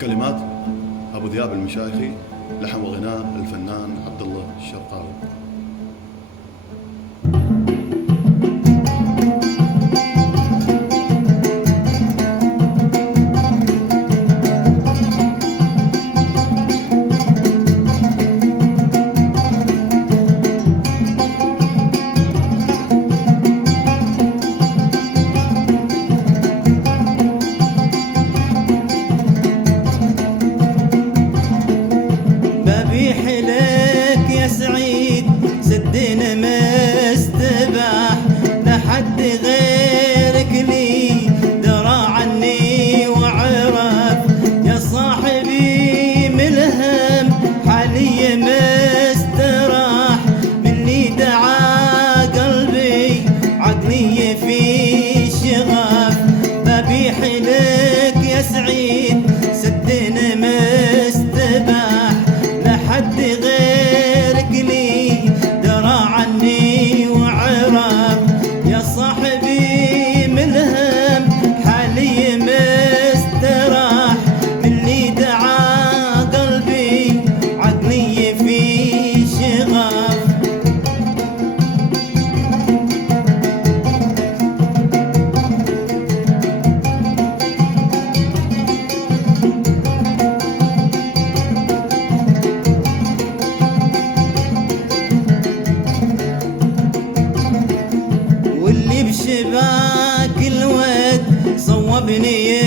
كلمات أبو ذياب المشايخي، لحن وغناء الفنان عبد الله الشرقاوي. حلك يا سعيد سدنا مستباح، لا حد غيرك لي درى عني وعرف، يا صاحبي ملهم حالي مستراح، مني دعا قلبي عقلي في شغف، بابي حلك يا سعيد سدنا مستباح، حد غيرك لي درى عني وعرف، يا صاحبي ملهم حالي مستراح، مني دعا قلبي عقلي في شغف. بشباك الود صوبني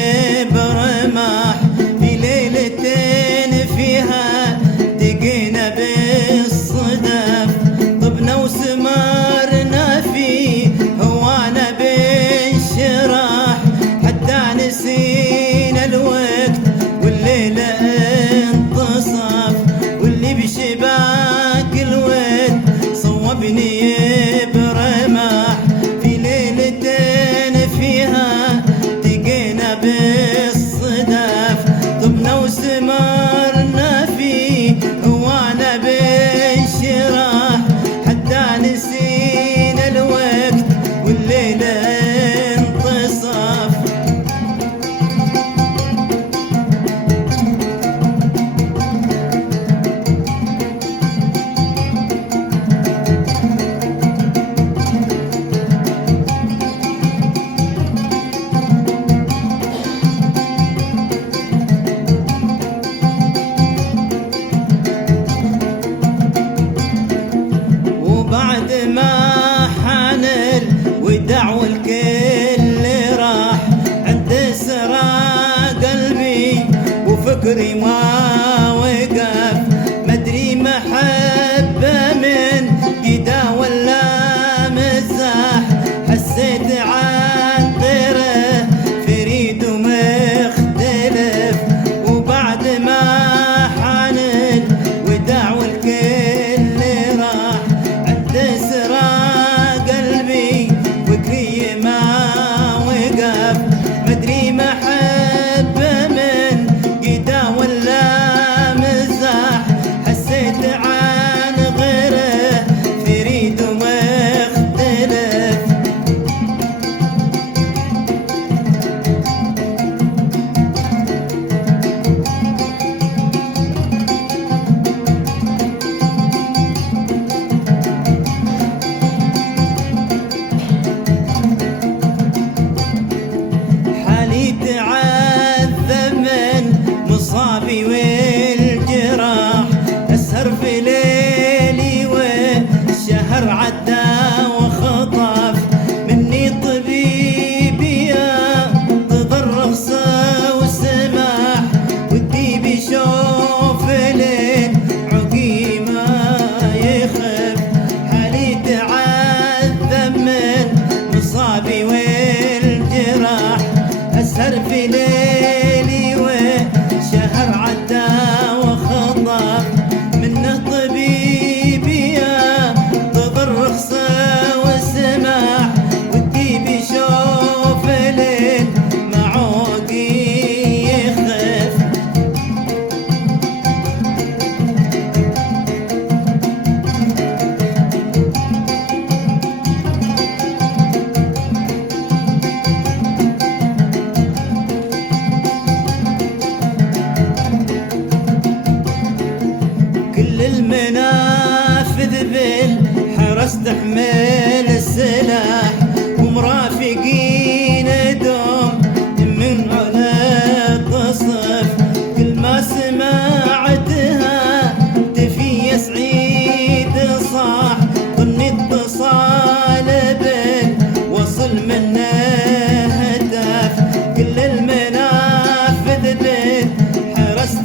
برماح، في ليلتين فيها تقينا بالصدف، طبنا وسمرنا في هوانا بنشراح، حتى نسينا الوقت والليلة انتصف، واللي بشباك الود صوبني برماح، فيها تقينا بالصدف، طبنا وسمرنا في هوانا بنشراح، حتى نسينا الوقت والليلة انتصف. بعد ما حان الوداع والكل راح، عند سرى قلبي وفكري ما وقف، مدري محبة من قدا ولا مزاح، حسيت عن غيره فريد ومختلف، وبعد ما حان الوداع والكل راح، تسرى قلبي فكري ما وقف، مدري محبة من قدا ولا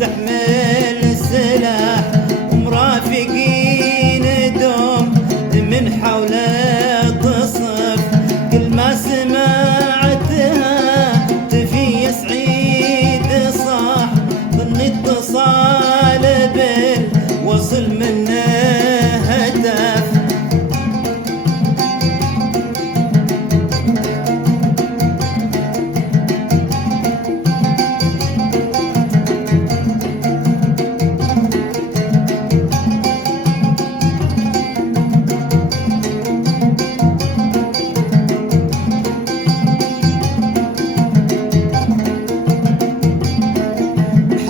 تحمل سلاح ومرافقين دوم من حوله تصف كل ما سمعتها تفي يا سعيد صاح ظن اتصال بالوصل منه هتف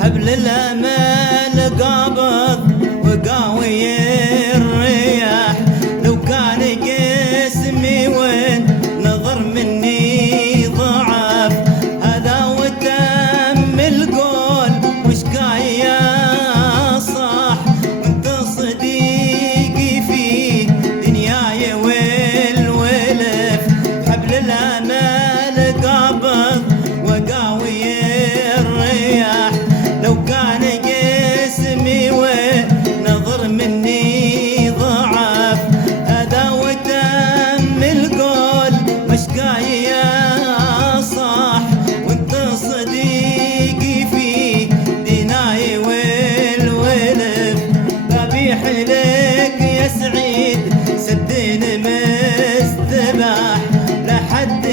حبل الأمل قابض وقاوي الرياح لو كان جسمي وين نظر مني ضعف هذا وتم القول وشكاية صح وانت صديقي في دنياي والولف حبل الأمل قابض وقاوي الرياح لو كان جسمي ونظر مني ضعف هذا وتم القول مشكاية صح وانت صديقي في دناي والولف ذبيح لك يا سعيد سدين مستباح لحد